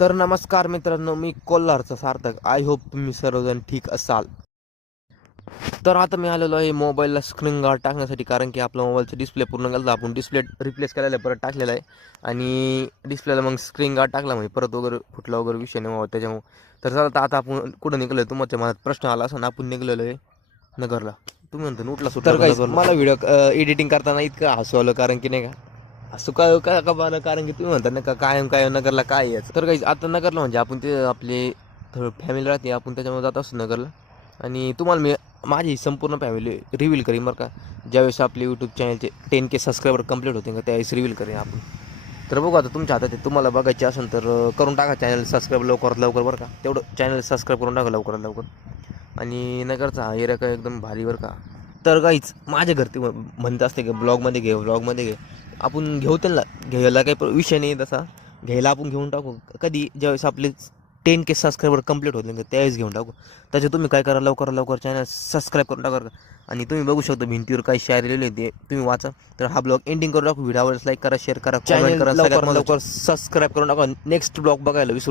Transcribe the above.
तर नमस्कार मित्रांनो, मी कोल्हारचा सार्थक. आय होप तुम्ही सर्वजण ठीक असाल. तर आता मी आलेलो आहे मोबाईलला स्क्रीन गार्ड टाकण्यासाठी, कारण की आपला मोबाईलचा डिस्प्ले पूर्ण गेला. आपण डिस्प्ले रिप्लेस केलेला आहे, परत टाकलेला आहे. आणि डिस्प्लेला मग स्क्रीन गार्ड टाकला म्हणजे परत वगैरे फुटला वगैरे विषय नाही व्हावा त्याच्यामुळे. तर चला आता आपण कुठं निघलो आहे, तुमच्या मनात प्रश्न आला असं, आपण निघलेलो आहे नगरला. तुम्ही म्हणता उठला सुटला. तर काही मला व्हिडिओ एडिटिंग करताना इतकं हसू आलं, कारण की नाही का असं काय काय का बरं, कारण की तुम्ही म्हणता ना का कायम काय नगरला काय यायचं. तर काही आता नगरला म्हणजे आपण ते आपले थोडं फॅमिली राहते, आपण त्याच्यामुळे जात असतो नगरला. आणि तुम्हाला मी माझी संपूर्ण फॅमिली रिव्हील करीन बरं का, ज्यावेळेस आपले यूट्यूब चॅनलचे 10K सबस्क्रायबर कंप्लीट होते का त्यावेळेस रिव्हील करेन आपण. तर बघू आता तुमच्या हातात आहे, तुम्हाला बघायचे असेल तर करून टाका चॅनल सबस्क्राईब लवकरात लवकर बरं का. तेवढं चॅनल सबस्क्राईब करून टाका लवकरात लवकर. आणि नगरचा हा एरिया काय एकदम भारी बरं का. तर काहीच माझ्या घरती म्हणत असते की ब्लॉगमध्ये घे, ब्लॉगमध्ये घे. आपण घेऊ त्यांना, घ्यायला काही विषय नाही तसा. घ्यायला आपण घेऊन टाकू कधी, ज्यावेळेस आपले 10K सबस्क्रायबर कंप्लीट होतील का त्यावेळेस घेऊन टाकू. त्याच्यात तुम्ही काय करा, लवकर लवकर चॅनल सबस्क्राईब करून टाका. आणि तुम्ही बघू शकता भिंतीवर काही शायर लिहिले ते तुम्ही वाचा. तर हा ब्लॉग एंडिंग करून टाकू. व्हिडिओवर लाईक करा, शेअर करा, कमेंट करा, लवकर सबस्क्राईब करून टाका. नेक्स्ट ब्लॉग बघायला विसरू नका.